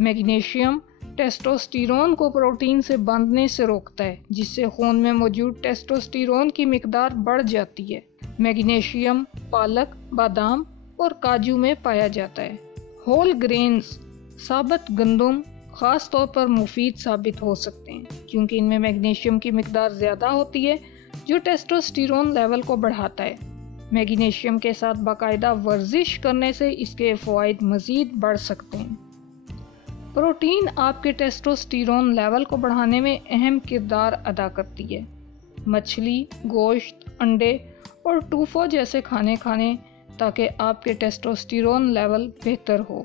Magnesium testosterone کو protein سے باندھنے سے روکتا ہے، جس سے خون میں موجود ٹیسٹوسٹیرون کی مقدار بڑھ جاتی ہے۔ میگنیشیم پالک، بادام اور کاجو میں پایا جاتا ہے۔ ہول گرینز ثابت گندم خاص طور پر مفید ثابت ہو سکتے ہیں کیونکہ ان میں میگنیشیم کی مقدار زیادہ ہوتی ہے جو ٹیسٹوسٹیرون لیول کو بڑھاتا ہے۔ میگنیشیم کے ساتھ باقاعدہ ورزش کرنے سے اس کے فوائد مزید بڑھ سکتے ہیں۔ پروٹین آپ کے ٹیسٹوسٹیرون لیول کو بڑھانے میں اہم کردار ادا کرتی ہے۔ مچھلی، گوشت، انڈے اور ٹوفو جیسے کھانے کھانے تاکہ آپ کے ٹیسٹوسٹیرون لیول بہتر ہو۔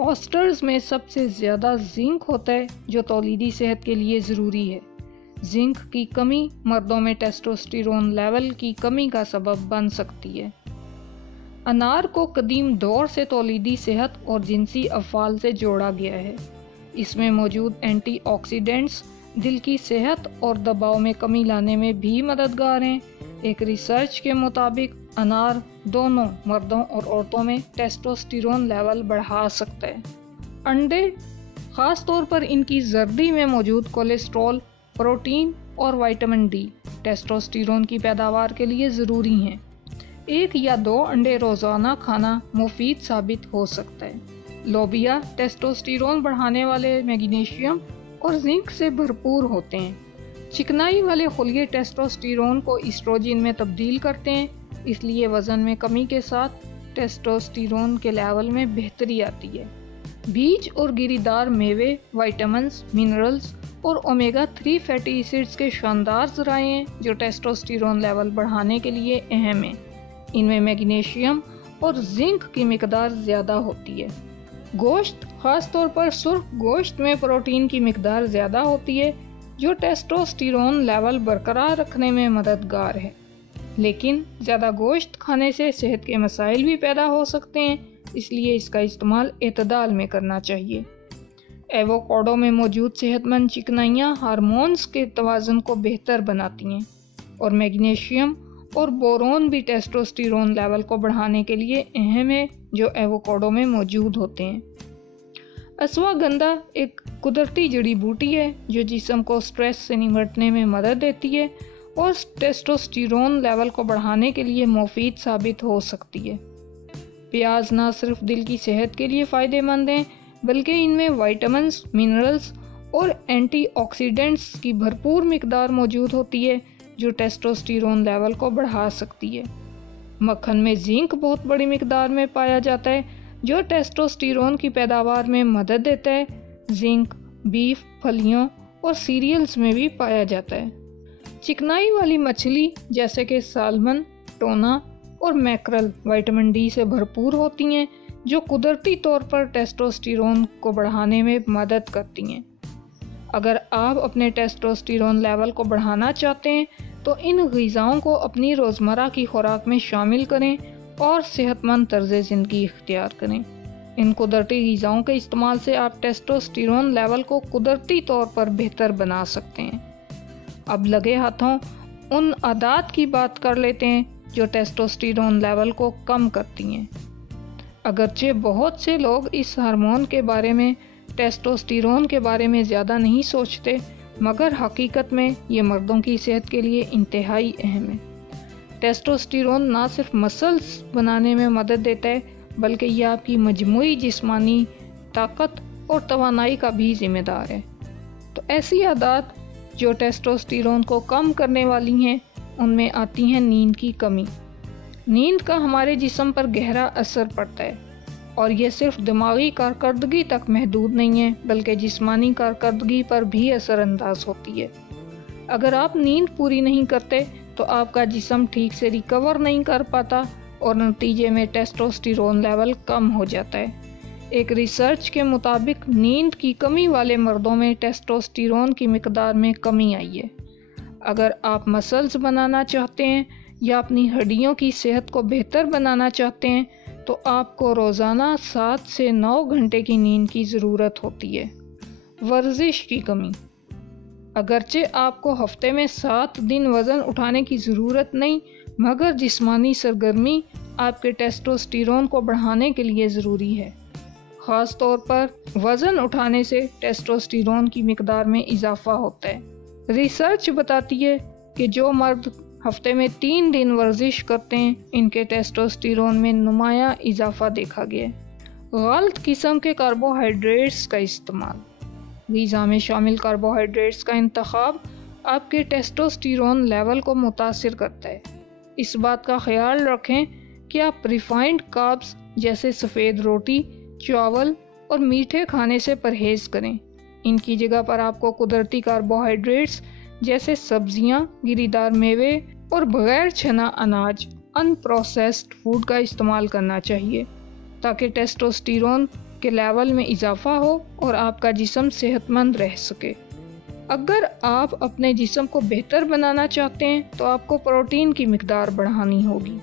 آسٹرز میں سب سے زیادہ زنک ہوتا ہے جو تولیدی صحت کے لیے ضروری ہے۔ زنک کی کمی مردوں میں ٹیسٹوسٹیرون لیول کی کمی کا سبب بن سکتی ہے۔ انار کو قدیم دور سے تولیدی صحت اور جنسی افعال سے جوڑا گیا ہے۔ اس میں موجود اینٹی آکسیڈنٹس دل کی صحت اور دباؤ میں کمی لانے میں بھی مددگار ہیں۔ ایک ریسرچ کے مطابق انار دونوں مردوں اور عورتوں میں ٹیسٹوسٹیرون لیول بڑھا سکتا ہے۔ انڈے خاص طور پر ان کی زردی میں موجود کولیسٹرول، پروٹین اور وٹامن ڈی ٹیسٹوسٹیرون کی پیداوار کے لیے ضروری ہیں۔ 1 یا 2 انڈے روزانہ کھانا مفید ثابت ہو سکتا ہے۔ لوبیا ٹیسٹوسٹیرون بڑھانے والے میگنیشیم اور زنک سے بھرپور ہوتے ہیں۔ چکنائی والے خلیے ٹیسٹوسٹیرون کو ایسٹروجن میں تبدیل کرتے ہیں، اس لیے وزن میں کمی کے ساتھ ٹیسٹوسٹیرون کے لیول میں بہتری آتی ہے۔ بیج اور گری دار میوے وائٹامنز، منرلز اور اومیگا 3 فیٹی ایسڈز کے شاندار ذرائع ہیں جو ٹیسٹوسٹیرون لیول بڑھانے کے لیے اہم ہیں۔ ان میں میگنیشیم اور زنک کی مقدار زیادہ ہوتی ہے۔ گوشت خاص طور پر سرخ گوشت میں پروٹین کی مقدار زیادہ ہوتی ہے جو ٹیسٹوسٹیرون لیول برقرار رکھنے میں مددگار ہے، لیکن زیادہ گوشت کھانے سے صحت کے مسائل بھی پیدا ہو سکتے ہیں، اس لیے اس کا استعمال اعتدال میں کرنا چاہیے۔ ایووکاڈو میں موجود صحت مند چکنائیاں ہارمونز کے توازن کو بہتر بناتی ہیں، اور میگنیشیم اور بورون بھی ٹیسٹوسٹیرون لیول کو بڑھانے کے لیے اہم ہے جو ایووکاڈو میں موجود ہوتے ہیں۔ اشواگندھا ایک قدرتی جڑی بوٹی ہے جو جسم کو سٹریس سے نمٹنے میں مدد دیتی ہے اور ٹیسٹوسٹیرون لیول کو بڑھانے کے لیے مفید ثابت ہو سکتی ہے۔ پیاز نہ صرف دل کی صحت کے لیے فائدہ مند ہیں بلکہ ان میں وائٹامنز، منرلز اور اینٹی آکسیڈنٹس کی بھرپور مقدار موجود ہوتی ہے جو ٹیسٹوسٹیرون لیول کو بڑھا سکتی ہے۔ مکھن میں زنک بہت بڑی مقدار میں پایا جاتا ہے جو ٹیسٹوسٹیرون کی پیداوار میں مدد دیتا ہے۔ زنک بیف، پھلیوں اور سیریلز میں بھی پایا جاتا ہے۔ چکنائی والی مچھلی جیسے کہ سالمن، ٹونا اور میکرل وٹامن ڈی سے بھرپور ہوتی ہیں جو قدرتی طور پر ٹیسٹوسٹیرون کو بڑھانے میں مدد کرتی ہیں۔ اگر آپ اپنے ٹیسٹوسٹیرون لیول کو بڑھانا چاہتے ہیں تو ان غذاؤں کو اپنی روزمرہ کی خوراک میں شامل کریں اور صحت مند طرز زندگی اختیار کریں۔ ان قدرتی غذاؤں کے استعمال سے آپ ٹیسٹوسٹیرون لیول کو قدرتی طور پر بہتر بنا سکتے ہیں۔ اب لگے ہاتھوں ان عادات کی بات کر لیتے ہیں جو ٹیسٹوسٹیرون لیول کو کم کرتی ہیں۔ اگرچہ بہت سے لوگ اس ہارمون کے بارے میں، ٹیسٹوسٹیرون کے بارے میں زیادہ نہیں سوچتے، مگر حقیقت میں یہ مردوں کی صحت کے لیے انتہائی اہم ہے۔ ٹیسٹوسٹیرون نہ صرف مسلز بنانے میں مدد دیتا ہے بلکہ یہ آپ کی مجموعی جسمانی طاقت اور توانائی کا بھی ذمہ دار ہے۔ تو ایسی عادات جو ٹیسٹوسٹیرون کو کم کرنے والی ہیں ان میں آتی ہیں نیند کی کمی۔ نیند کا ہمارے جسم پر گہرا اثر پڑتا ہے اور یہ صرف دماغی کارکردگی تک محدود نہیں ہے بلکہ جسمانی کارکردگی پر بھی اثر انداز ہوتی ہے۔ اگر آپ نیند پوری نہیں کرتے تو آپ کا جسم ٹھیک سے ریکور نہیں کر پاتا اور نتیجے میں ٹیسٹوسٹیرون لیول کم ہو جاتا ہے۔ ایک ریسرچ کے مطابق نیند کی کمی والے مردوں میں ٹیسٹوسٹیرون کی مقدار میں کمی آئی ہے۔ اگر آپ مسلز بنانا چاہتے ہیں یا اپنی ہڈیوں کی صحت کو بہتر بنانا چاہتے ہیں تو آپ کو روزانہ 7 سے 9 گھنٹے کی نیند کی ضرورت ہوتی ہے۔ ورزش کی کمی۔ اگرچہ آپ کو ہفتے میں 7 دن وزن اٹھانے کی ضرورت نہیں، مگر جسمانی سرگرمی آپ کے ٹیسٹوسٹیرون کو بڑھانے کے لیے ضروری ہے۔ خاص طور پر وزن اٹھانے سے ٹیسٹوسٹیرون کی مقدار میں اضافہ ہوتا ہے۔ ریسرچ بتاتی ہے کہ جو مرد ہفتے میں 3 دن ورزش کرتے ہیں ان کے ٹیسٹوسٹیرون میں نمایاں اضافہ دیکھا گیا ہے۔ غلط قسم کے کاربوہائیڈریٹس کا استعمال۔ غذا میں شامل کاربوہائیڈریٹس کا انتخاب آپ کے ٹیسٹوسٹیرون لیول کو متاثر کرتا ہے۔ اس بات کا خیال رکھیں کہ آپ ریفائنڈ کاربز جیسے سفید روٹی، چاول اور میٹھے کھانے سے پرہیز کریں۔ ان کی جگہ پر آپ کو قدرتی کاربوہائیڈریٹس جیسے سبزیاں، گری دار میوے اور بغیر چھنا اناج ان پروسیسڈ فوڈ کا استعمال کرنا چاہیے تاکہ ٹیسٹوسٹیرون کے لیول میں اضافہ ہو اور آپ کا جسم صحت مند رہ سکے۔ اگر آپ اپنے جسم کو بہتر بنانا چاہتے ہیں تو آپ کو پروٹین کی مقدار بڑھانی ہوگی۔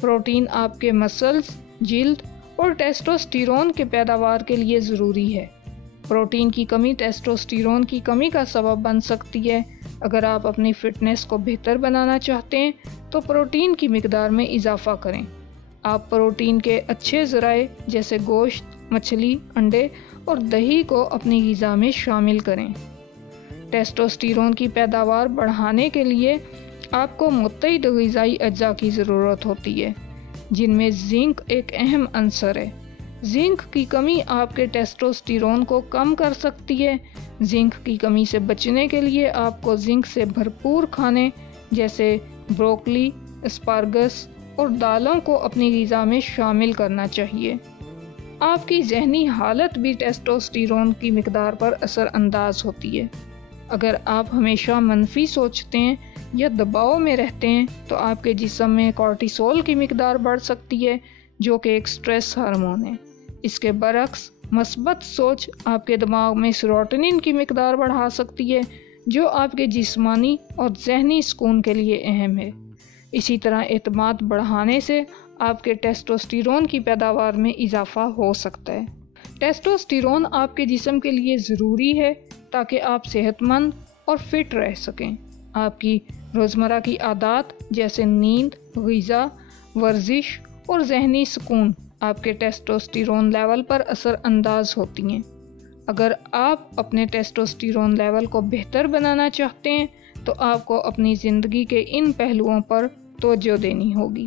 پروٹین آپ کے مسلز، جلد اور ٹیسٹوسٹیرون کے پیداوار کے لیے ضروری ہے۔ پروٹین کی کمی ٹیسٹوسٹیرون کی کمی کا سبب بن سکتی ہے۔ اگر آپ اپنی فٹنس کو بہتر بنانا چاہتے ہیں تو پروٹین کی مقدار میں اضافہ کریں۔ آپ پروٹین کے اچھے ذرائع جیسے گوشت، مچھلی، انڈے اور دہی کو اپنی غذا میں شامل کریں۔ ٹیسٹوسٹیرون کی پیداوار بڑھانے کے لیے آپ کو متعدد غذائی اجزاء کی ضرورت ہوتی ہے جن میں زنک ایک اہم عنصر ہے۔ زنک کی کمی آپ کے ٹیسٹوسٹیرون کو کم کر سکتی ہے۔ زنک کی کمی سے بچنے کے لیے آپ کو زنک سے بھرپور کھانے جیسے بروکلی، اسپارگس اور دالوں کو اپنی غذا میں شامل کرنا چاہیے۔ آپ کی ذہنی حالت بھی ٹیسٹوسٹیرون کی مقدار پر اثر انداز ہوتی ہے۔ اگر آپ ہمیشہ منفی سوچتے ہیں یا دباؤ میں رہتے ہیں تو آپ کے جسم میں کورٹیسول کی مقدار بڑھ سکتی ہے جو کہ ایک سٹریس ہارمون ہے۔ اس کے برعکس مثبت سوچ آپ کے دماغ میں سیروٹونن کی مقدار بڑھا سکتی ہے جو آپ کے جسمانی اور ذہنی سکون کے لیے اہم ہے۔ اسی طرح اعتماد بڑھانے سے آپ کے ٹیسٹوسٹیرون کی پیداوار میں اضافہ ہو سکتا ہے۔ ٹیسٹوسٹیرون آپ کے جسم کے لیے ضروری ہے تاکہ آپ صحت مند اور فٹ رہ سکیں۔ آپ کی روزمرہ کی عادات جیسے نیند، غذا، ورزش اور ذہنی سکون آپ کے ٹیسٹوسٹیرون لیول پر اثر انداز ہوتی ہیں۔ اگر آپ اپنے ٹیسٹوسٹیرون لیول کو بہتر بنانا چاہتے ہیں تو آپ کو اپنی زندگی کے ان پہلوؤں پر توجہ دینی ہوگی۔